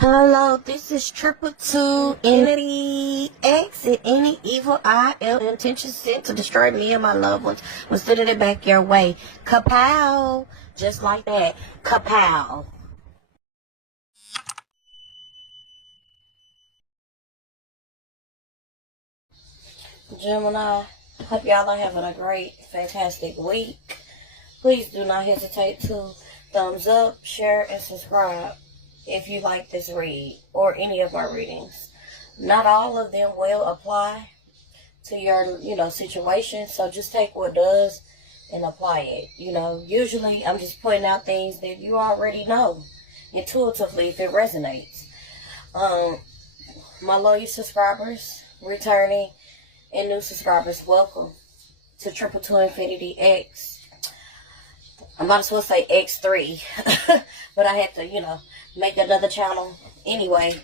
Hello, this is Triple Two Entity. Exit any evil eye, ill intention sent to destroy me and my loved ones. We're sending it back your way. Kapow! Just like that. Kapow! Gemini, hope y'all are having a great, fantastic week. Please do not hesitate to thumbs up, share, and subscribe if you like this read or any of our readings. Not all of them will apply to your, situation, so just take what does and apply it. Usually I'm just pointing out things that you already know intuitively if it resonates. My loyal subscribers, returning and new subscribers, welcome to Triple Two Infinity X. I might as well say X3, but I had to, make another channel. Anyway,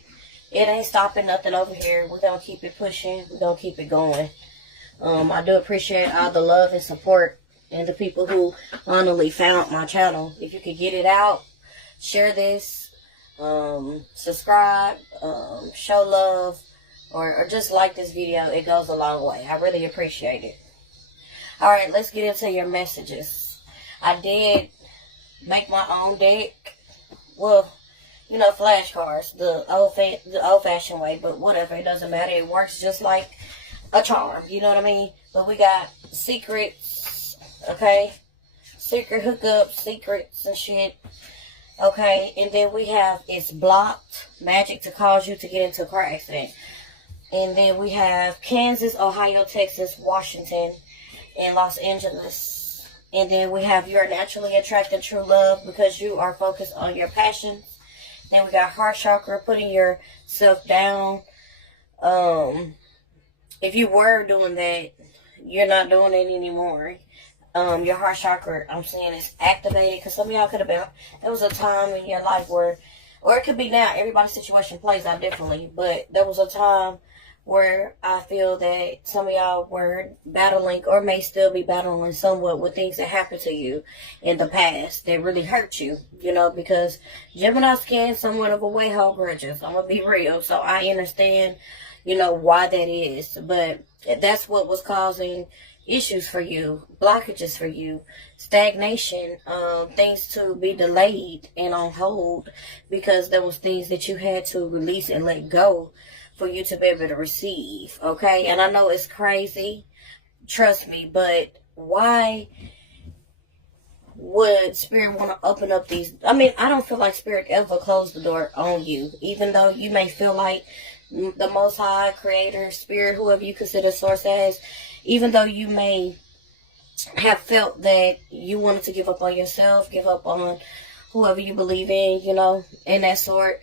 it ain't stopping nothing over here. We're going to keep it pushing. We're going to keep it going. I do appreciate all the love and support and the people who finally found my channel. If you could get it out, share this, subscribe, show love, or just like this video. It goes a long way. I really appreciate it. Alright, let's get into your messages. I did make my own deck. Well, flashcards, the old-fashioned way, but whatever, it doesn't matter. It works just like a charm, you know what I mean? But we got secrets, okay? Secret hookups, secrets and shit, okay? And then we have it's blocked, magic to cause you to get into a car accident. And then we have Kansas, Ohio, Texas, Washington, and Los Angeles. And then we have you're naturally attracting true love because you are focused on your passions. Then we got heart chakra, putting yourself down. If you were doing that, you're not doing it anymore. Your heart chakra, I'm saying, is activated. Because some of y'all could have been, there was a time in your life where, or it could be now, everybody's situation plays out differently. But there was a time where I feel that some of y'all were battling or may still be battling somewhat with things that happened to you in the past that really hurt you, because Gemini's can somewhat of a way hold grudges. I'm going to be real. So I understand, why that is. But that's what was causing issues for you, blockages for you, stagnation, things to be delayed and on hold because there was things that you had to release and let go for you to be able to receive, okay? And I know it's crazy, trust me, but why would Spirit want to open up these? I mean, I don't feel like Spirit ever closed the door on you, even though you may feel like the Most High, Creator, Spirit, whoever you consider Source as, even though you may have felt that you wanted to give up on yourself, give up on whoever you believe in, and that sort,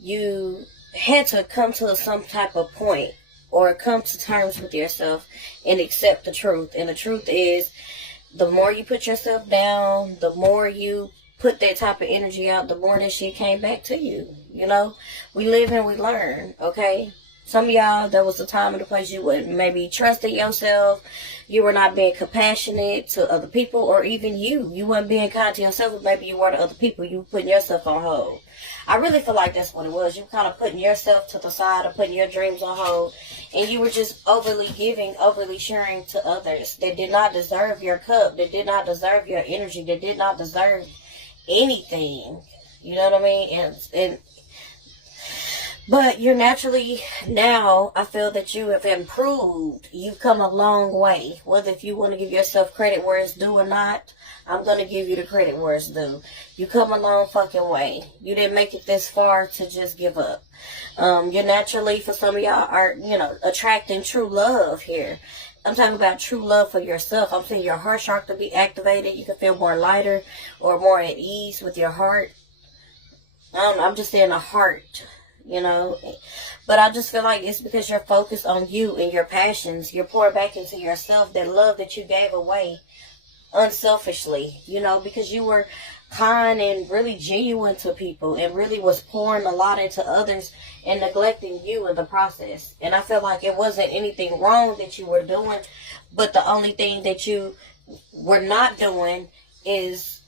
you had to come to some type of point or come to terms with yourself and accept the truth. And the truth is, the more you put yourself down, the more you put that type of energy out, the more that shit came back to you. We live and we learn, okay? Some of y'all, there was a time and a place you wouldn't maybe trusted yourself. You were not being compassionate to other people, or even you. You weren't being kind to yourself, but maybe you were to other people. You were putting yourself on hold. I really feel like that's what it was. You were kind of putting yourself to the side or putting your dreams on hold. And you were just overly giving, overly sharing to others that did not deserve your cup, that did not deserve your energy, that did not deserve anything. You know what I mean? But you're naturally, now, I feel that you have improved. You've come a long way. Whether if you want to give yourself credit where it's due or not, I'm going to give you the credit where it's due. You come a long fucking way. You didn't make it this far to just give up. You're naturally, for some of y'all, are, attracting true love here. I'm talking about true love for yourself. I'm saying your heart chakra to be activated. You can feel more lighter or more at ease with your heart. I'm just saying a heart. But I just feel like it's because you're focused on you and your passions. You're pouring back into yourself that love that you gave away unselfishly, because you were kind and really genuine to people and really was pouring a lot into others and neglecting you in the process. And I feel like it wasn't anything wrong that you were doing, but the only thing that you were not doing is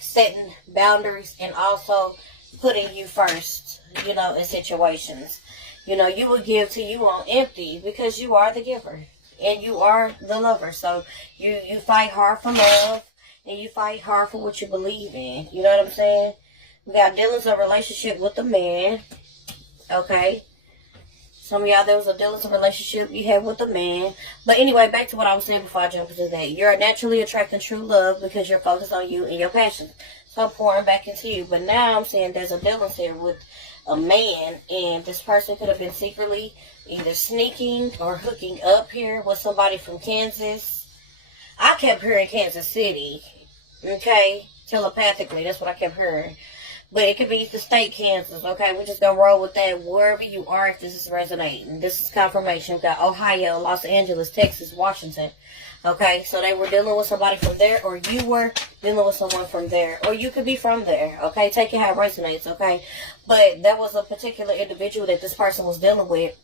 setting boundaries and also putting you first. you know, in situations. You know, you will give to you on empty because you are the giver and you are the lover. So you fight hard for love and you fight hard for what you believe in. You know what I'm saying? We got dealings of relationship with a man. Okay. Some of y'all, there was a dealings of relationship you had with a man. But anyway, back to what I was saying before I jump into that. You're naturally attracting true love because you're focused on you and your passion. So I'm pouring back into you. But now I'm saying there's a dealings here with a man, and this person could have been secretly either sneaking or hooking up here with somebody from Kansas. I kept hearing Kansas City, okay, telepathically. That's what I kept hearing. But it could be the state Kansas, okay? We're just going to roll with that wherever you are if this is resonating. This is confirmation. We've got Ohio, Los Angeles, Texas, Washington. Okay, so they were dealing with somebody from there, or you were dealing with someone from there, or you could be from there, okay? Take it how it resonates, okay? But there was a particular individual that this person was dealing with,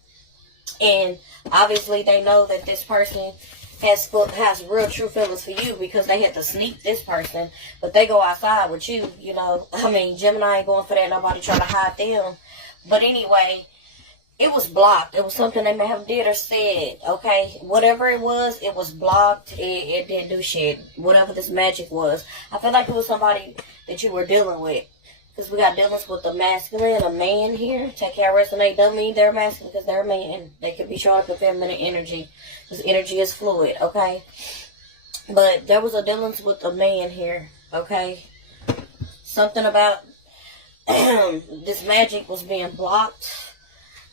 and obviously they know that this person has real true feelings for you because they had to sneak this person, but they go outside with you, you know? I mean, Gemini ain't going for that. Nobody trying to hide them. But anyway, it was blocked. It was something they may have did or said, okay? Whatever it was blocked. It didn't do shit. Whatever this magic was. I feel like it was somebody that you were dealing with. Because we got dealings with a masculine, a man here. Take care of resonate. Don't mean they're masculine because they're a man. They could be showing up in feminine energy. Because energy is fluid, okay? But there was a dealings with a man here, okay? Something about this magic was being blocked.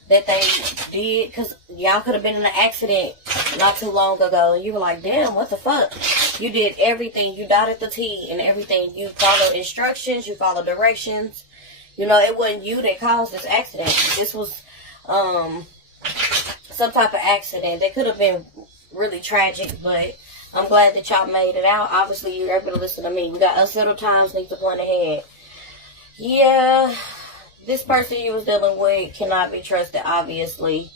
That they did, because y'all could have been in an accident not too long ago, and you were like, damn, what the fuck? You did everything. You dotted the T and everything. You followed instructions. You followed directions. You know, it wasn't you that caused this accident. This was some type of accident. That could have been really tragic, but I'm glad that y'all made it out. Obviously, you're able to listen to me. We got unsettled times, need to plan ahead. Yeah. This person you was dealing with cannot be trusted, obviously.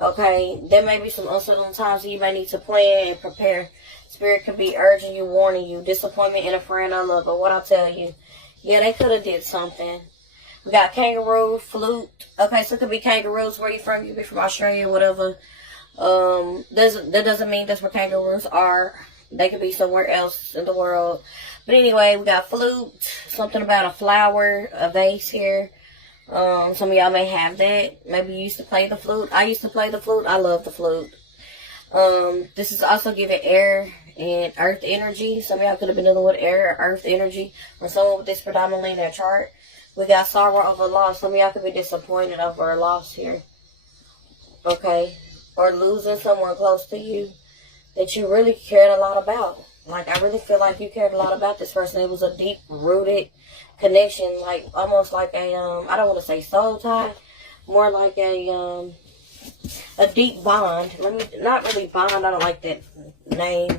Okay? There may be some uncertain times you may need to plan and prepare. Spirit could be urging you, warning you. Disappointment in a friend or lover. What I tell you. Yeah, they could have did something. We got kangaroo, flute. Okay, so it could be kangaroos. Where you from? You could be from Australia, whatever. That doesn't mean that's where kangaroos are. They could be somewhere else in the world. But anyway, we got flute. Something about a flower, a vase here. Some of y'all may have that. Maybe you used to play the flute. I used to play the flute. I love the flute. This is also giving air and earth energy. Some of y'all could have been dealing with air or earth energy, or someone with this predominantly in their chart. We got sorrow over loss. Some of y'all could be disappointed over a loss here. Okay? Or losing someone close to you that you really cared a lot about. Like, I really feel like you cared a lot about this person. It was a deep-rooted connection, like, almost like a, I don't want to say soul tie, more like a deep bond. Not really bond, I don't like that name,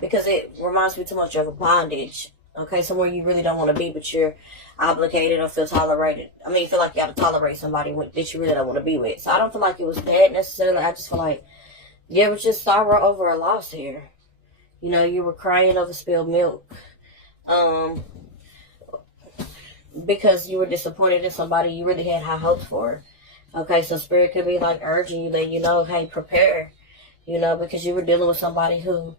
because it reminds me too much of a bondage, okay, somewhere you really don't want to be, but you're obligated or feel tolerated. I mean, you feel like you have to tolerate somebody that you really don't want to be with. So I don't feel like it was that necessarily. I just feel like there was just sorrow over a loss here. You know, you were crying over spilled milk. Because you were disappointed in somebody you really had high hopes for. Okay, so Spirit could be like urging you, letting you know, hey, prepare. You know, because you were dealing with somebody who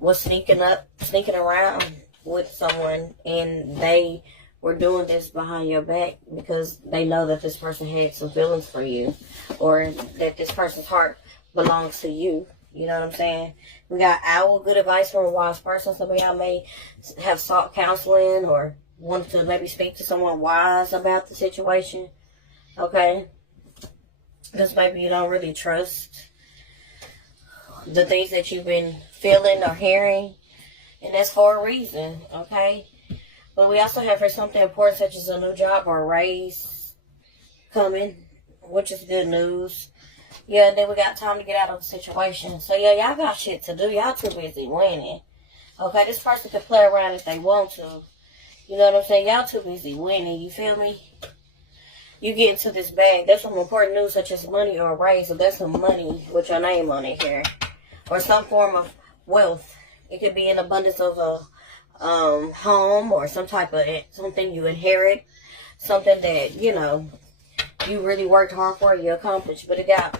was sneaking around with someone, and they were doing this behind your back because they know that this person had some feelings for you, or that this person's heart belongs to you. You know what I'm saying? We got owl, good advice from a wise person. Some of y'all may have sought counseling or wanted to maybe speak to someone wise about the situation. Okay? Because maybe you don't really trust the things that you've been feeling or hearing. And that's for a reason. Okay? But we also have for something important such as a new job or a raise coming, which is good news. Yeah, and then we got time to get out of the situation. So, yeah, y'all got shit to do. Y'all too busy winning. Okay, this person can play around if they want to. You know what I'm saying? Y'all too busy winning. You feel me? You get into this bag. There's some important news such as money or a raise. So there's some money with your name on it here. Or some form of wealth. It could be an abundance of a home or some type of something you inherit. something that, you know, you really worked hard for, you accomplished, but it got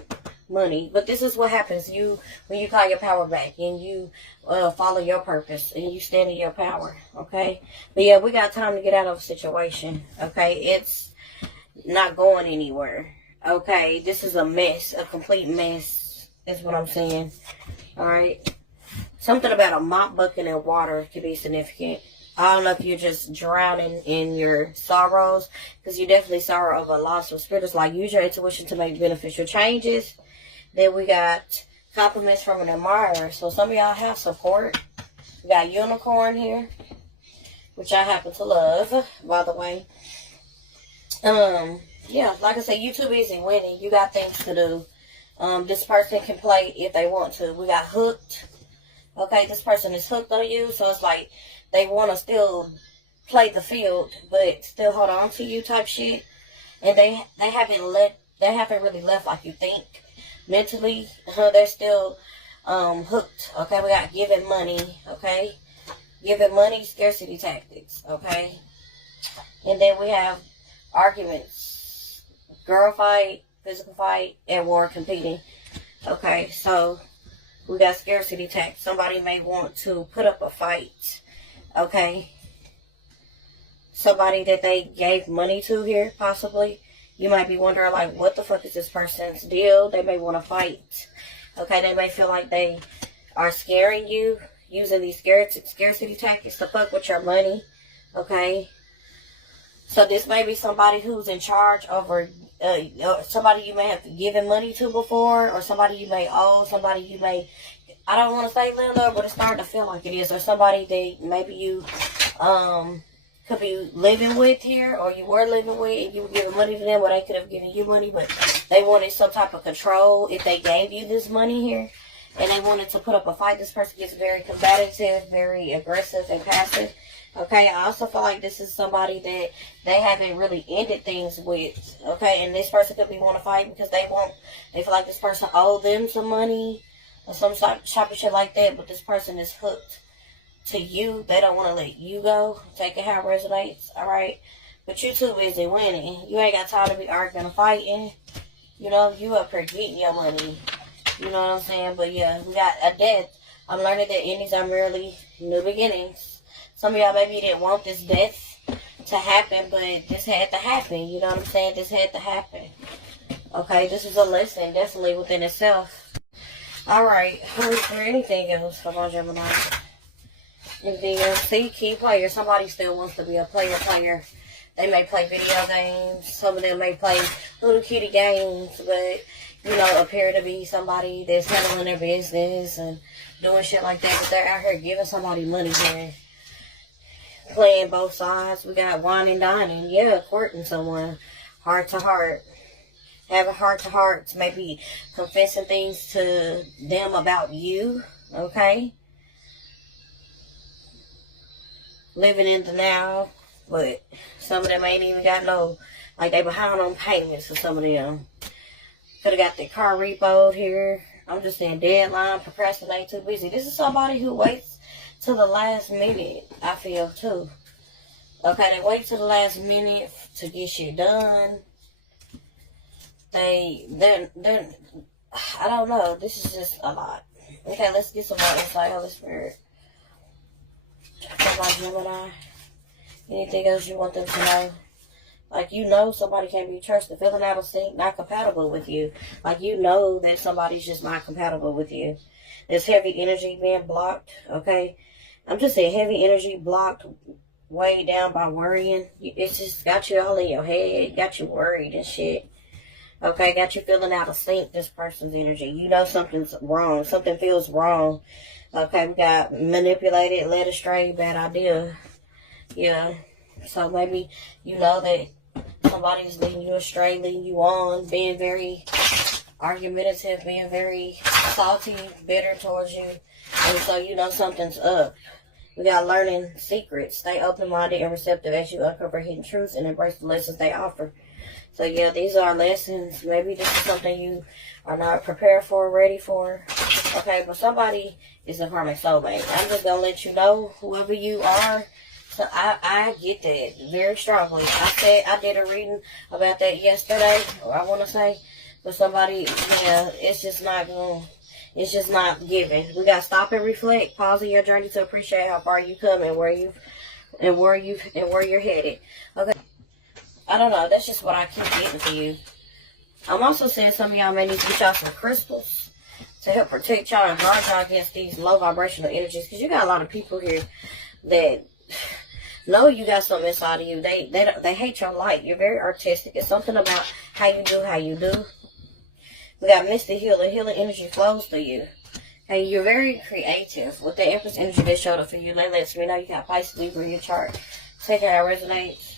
money. But this is what happens when you call your power back and you follow your purpose and you stand in your power. Okay, but yeah, we got time to get out of a situation. Okay, it's not going anywhere. Okay, this is a mess, a complete mess is what I'm saying. All right, something about a mop bucket and water could be significant. I don't know if you're just drowning in your sorrows, because you definitely sorrow over a loss of spirit. It's like, use your intuition to make beneficial changes. Then we got compliments from an admirer. So some of y'all have support. We got unicorn here, which I happen to love, by the way. Yeah, like I said, you too busy winning. You got things to do. This person can play if they want to. We got hooked. Okay, this person is hooked on you, so it's like they want to still play the field, but still hold on to you type shit. And they haven't really left like you think. Mentally, they're still hooked. Okay, we got giving money. Okay, giving money, scarcity tactics. Okay, and then we have arguments, girl fight, physical fight, and war competing. Okay, so we got scarcity tactics. Somebody may want to put up a fight. Okay, somebody that they gave money to here, possibly. You might be wondering, like, what the fuck is this person's deal? They may want to fight. Okay, they may feel like they are scaring you, using these scarcity tactics to fuck with your money. Okay, so this may be somebody who's in charge over somebody you may have given money to before, or somebody you may owe, somebody you may, I don't want to say landlord, but it's starting to feel like it is, or somebody that maybe you could be living with here, or you were living with, and you were giving money to them, or they could have given you money, but they wanted some type of control if they gave you this money here, and they wanted to put up a fight. This person gets very combative, very aggressive and passive. Okay, I also feel like this is somebody that they haven't really ended things with. Okay, and this person could be want to fight because they feel like this person owed them some money or some type of shit like that, but this person is hooked to you. They don't want to let you go. Take it how it resonates, alright? But you too busy winning. You ain't got time to be arguing and fighting. You know, you up here getting your money. You know what I'm saying? But yeah, we got a death. I'm learning that endings are merely new beginnings. Some of y'all maybe didn't want this death to happen, but this had to happen. You know what I'm saying? This had to happen. Okay, this is a lesson, definitely within itself. Alright, is there anything else for my Gemini? Anything else? See, key player. Somebody still wants to be a player. They may play video games. Some of them may play little kitty games, but, you know, appear to be somebody that's handling their business and doing shit like that. But they're out here giving somebody money here. Playing both sides. We got wine and dining. Yeah, courting someone. Heart to heart. Having heart to hearts. Maybe confessing things to them about you. Okay? Living in the now. But some of them ain't even got no, like, they behind on payments for some of them. Could have got their car repoed here. I'm just saying deadline, procrastinate, too busy. This is somebody who waits to the last minute, I feel, too. Okay, they wait to the last minute to get shit done. They're, I don't know. This is just a lot. Okay, let's get some more insight, Holy Spirit. About Gemini. Anything else you want them to know? Like, you know somebody can't be trusted. Feeling out of sync, not compatible with you. Like, you know that somebody's just not compatible with you. There's heavy energy being blocked, okay? I'm just saying heavy energy blocked, weighed down by worrying. It's just got you all in your head, got you worried and shit. Okay, got you feeling out of sync, this person's energy. You know something's wrong. Something feels wrong. Okay, we got manipulated, led astray, bad idea. Yeah. So maybe you know that somebody's leading you astray, leading you on, being very argumentative, being very salty, bitter towards you. And so you know something's up. We got learning secrets. Stay open-minded and receptive as you uncover hidden truths and embrace the lessons they offer. So yeah, these are lessons. Maybe this is something you are not prepared for, ready for. Okay, but somebody is a karmic soulmate. I'm just going to let you know, whoever you are, So I get that very strongly. I did a reading about that yesterday, or I want to say, but somebody, yeah, it's just not giving. We got to stop and reflect, pause in your journey to appreciate how far you come and where you're headed. Okay, I don't know. That's just what I keep getting for you. I'm also saying some of y'all may need to get y'all some crystals to help protect y'all and guard y'all against these low vibrational energies, because you got a lot of people here that know you got something inside of you. They hate your light. You're very artistic. It's something about how you do. We got mystic healing energy flows through you. And you're very creative. With the Empress energy that showed up for you, that lets me know you got Pisces, Libra in your chart. Take it how it resonates.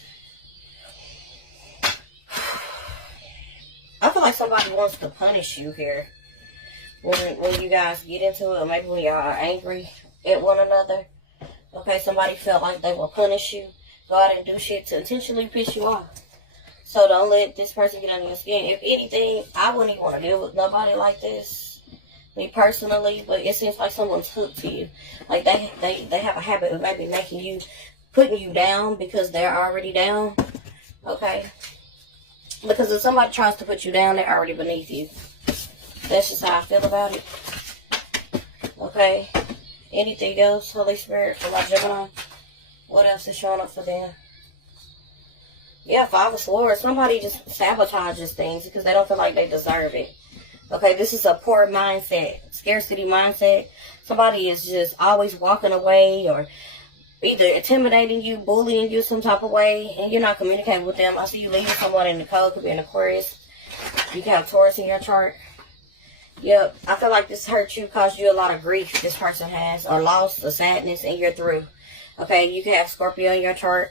I feel like somebody wants to punish you here. When you guys get into it, maybe when y'all are angry at one another. Okay, somebody felt like they will punish you. Go out and do shit to intentionally piss you off. So don't let this person get under your skin. If anything, I wouldn't even want to deal with nobody like this, me personally. But it seems like someone's hooked to you. Like they have a habit of maybe putting you down because they're already down. Okay? Because if somebody tries to put you down, they're already beneath you. That's just how I feel about it. Okay? Anything else, Holy Spirit, for my Gemini? What else is showing up for them? Yeah, Five of Swords. Somebody just sabotages things because they don't feel like they deserve it. Okay, this is a poor mindset, scarcity mindset. Somebody is just always walking away or either intimidating you, bullying you some type of way, and you're not communicating with them. I see you leaving someone in the code, could be an Aquarius. You can have Taurus in your chart. Yep, I feel like this hurt you, caused you a lot of grief this person has, or loss, or sadness, and you're through. Okay, you can have Scorpio in your chart.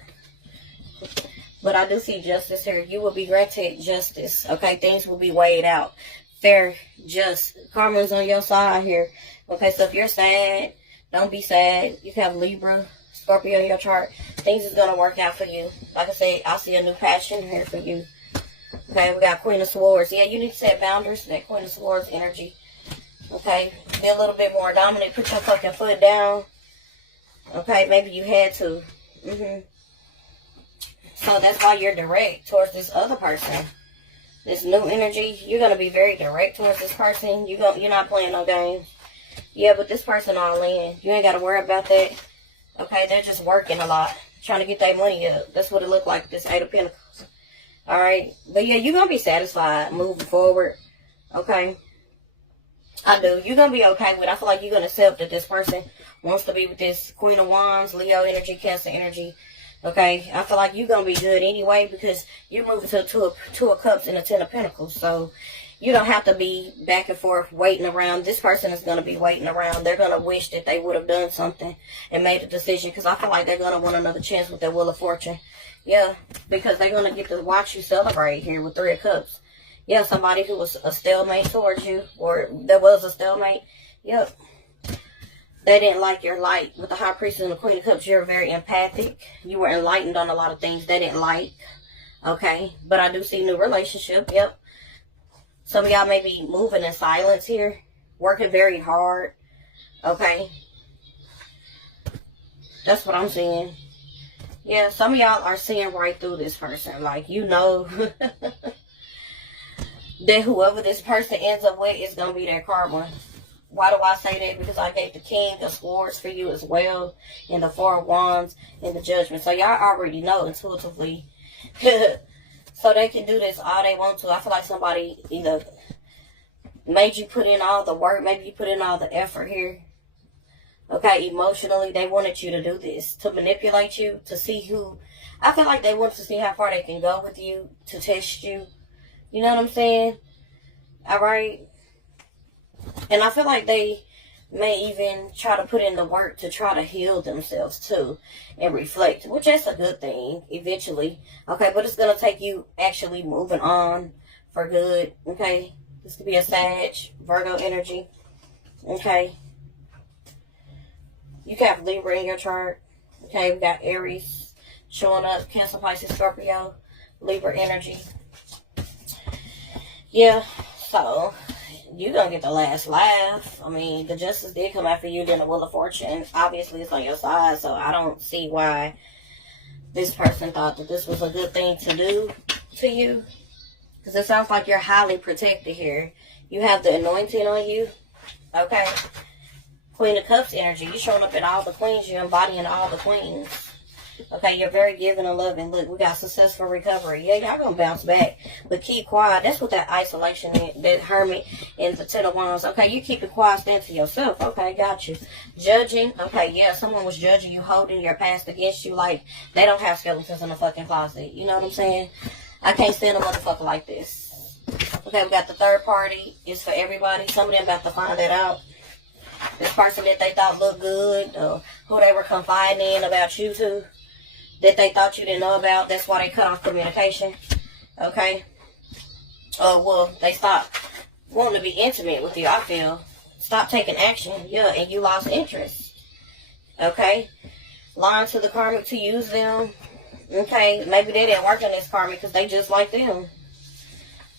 But I do see justice here. You will be granted justice. Okay, things will be weighed out. Fair, just. Karma's on your side here. Okay, so if you're sad, don't be sad. You can have Libra, Scorpio in your chart. Things is going to work out for you. Like I said, I see a new passion here for you. Okay, we got Queen of Swords. Yeah, you need to set boundaries. That Queen of Swords energy. Okay, be a little bit more dominant. Put your fucking foot down. Okay, maybe you had to. So that's why you're direct towards this other person. This new energy, you're going to be very direct towards this person. You're not playing no games. Yeah, but this person all in. You ain't got to worry about that. Okay, they're just working a lot. Trying to get their money up. That's what it looked like, this Eight of Pentacles. Alright, but yeah, you're going to be satisfied moving forward. Okay. I do. You're going to be okay with it. I feel like you're going to accept that this person wants to be with this Queen of Wands, Leo energy, Cancer energy. Okay, I feel like you're going to be good anyway because you're moving to Two of Cups and a Ten of Pentacles. So you don't have to be back and forth waiting around. This person is going to be waiting around. They're going to wish that they would have done something and made a decision because I feel like they're going to want another chance with their Wheel of Fortune. Yeah, because they're going to get to watch you celebrate here with Three of Cups. Yeah, somebody who was a stalemate towards you, or there was a stalemate. Yep. They didn't like your light. With the High Priestess and the Queen of Cups, you're very empathic. You were enlightened on a lot of things they didn't like. Okay, but I do see new relationship. Yep. Some of y'all may be moving in silence here, working very hard. Okay. That's what I'm seeing. Yeah, some of y'all are seeing right through this person. Like, you know that whoever this person ends up with is going to be their karma. Why do I say that? Because I gave the King of Swords for you as well, and the Four of Wands, and the Judgment. So y'all already know intuitively. So they can do this all they want to. I feel like somebody either made you put in all the work, maybe you put in all the effort here. Okay, emotionally, they wanted you to do this, to manipulate you, to see who. I feel like they want to see how far they can go with you, to test you. You know what I'm saying? Alright? And I feel like they may even try to put in the work to try to heal themselves too and reflect, which is a good thing eventually. Okay, but it's going to take you actually moving on for good. Okay, this could be a Sag, Virgo energy. Okay. You can have Libra in your chart. Okay, we got Aries showing up. Cancer, Pisces, Scorpio, Libra energy. Yeah, so you're going to get the last laugh. I mean, the justice did come after you, then the Wheel of Fortune. Obviously, it's on your side, so I don't see why this person thought that this was a good thing to do to you. Because it sounds like you're highly protected here. You have the anointing on you. Okay. Queen of Cups energy. You're showing up in all the queens. You're embodying all the queens. Okay, you're very giving and loving. Look, we got successful recovery. Yeah, y'all gonna bounce back. But keep quiet. That's what that isolation is, that hermit and the Ten of Wands. Okay, you keep it quiet, stand to yourself. Okay, got you. Judging. Okay, yeah, someone was judging you, holding your past against you like they don't have skeletons in the fucking closet. You know what I'm saying? I can't stand a motherfucker like this. Okay, we got the third party. It's for everybody. Some of them about to find that out. This person that they thought looked good, or who they were confiding in about you to, that they thought you didn't know about. That's why they cut off communication. Okay? Well, they stopped wanting to be intimate with you, I feel. Stop taking action. Yeah, and you lost interest. Okay? Lying to the karmic to use them. Okay? Maybe they didn't work on this karmic because they just like them.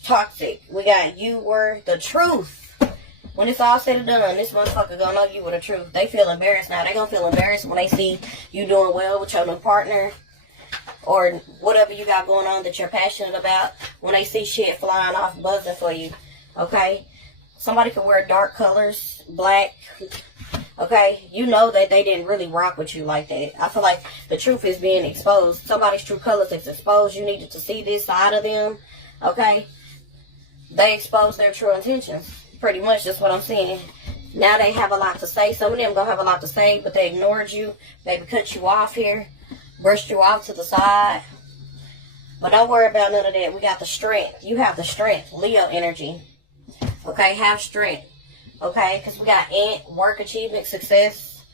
Toxic. We got you were the truth. When it's all said and done, this motherfucker gonna know you were the truth. They feel embarrassed now. They gonna feel embarrassed when they see you doing well with your new partner or whatever you got going on that you're passionate about. When they see shit flying off, buzzing for you, okay? Somebody could wear dark colors, black, okay? You know that they didn't really rock with you like that. I feel like the truth is being exposed. Somebody's true colors is exposed. You needed to see this side of them, okay? They exposed their true intentions. Pretty much that's what I'm saying. Now they have a lot to say. Some of them gonna have a lot to say, but they ignored you, maybe cut you off here, brushed you off to the side. But don't worry about none of that. We got the strength. You have the strength. Leo energy. Okay, have strength. Okay, because we got work, achievement, success.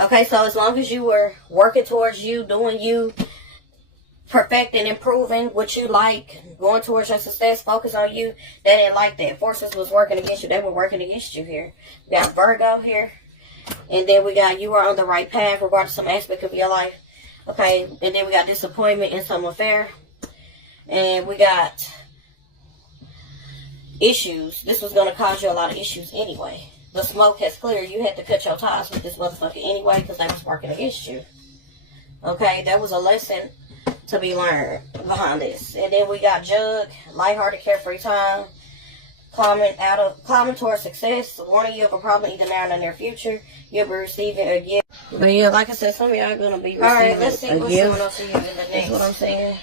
Okay, so as long as you were working towards you, doing you, perfecting, improving what you like, going towards your success, focus on you, they didn't like that. Forces was working against you. They were working against you here. We got Virgo here. And then we got you are on the right path regardless of some aspect of your life. Okay. And then we got disappointment in some affair. And we got issues. This was going to cause you a lot of issues anyway. The smoke has cleared. You had to cut your ties with this motherfucker anyway because they was working against you. Okay. That was a lesson to be learned behind this. And then we got Jug, lighthearted, carefree time, climbing towards success, warning you of a problem either now or in the near future. You'll be receiving a gift. But yeah, like I said, some of y'all are gonna be receiving Alright, let's see what's gift. going on for you in the next That's what I'm saying.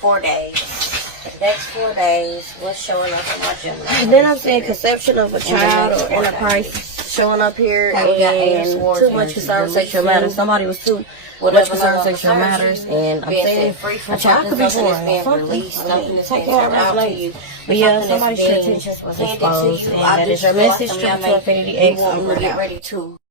4 days. The next 4 days, what's showing up in my Gemini? And then I'm saying conception of a child or 4 days. enterprise showing up here, Okay, we got Ace, and Swords, too much and concerned sexual Release. matters. Somebody was too much Whatever concerned level sexual concerns matters, you, and I'm being saying set free from a child could be something born. that's being Something. released, something that's Take being care of turned out that to lady. you. But yeah, Something somebody's that's true being intentions was handed to exposed, you. and I that do is your feel like message some to of y'all may Infinity be X. wanting I'm to gonna get get ready ready to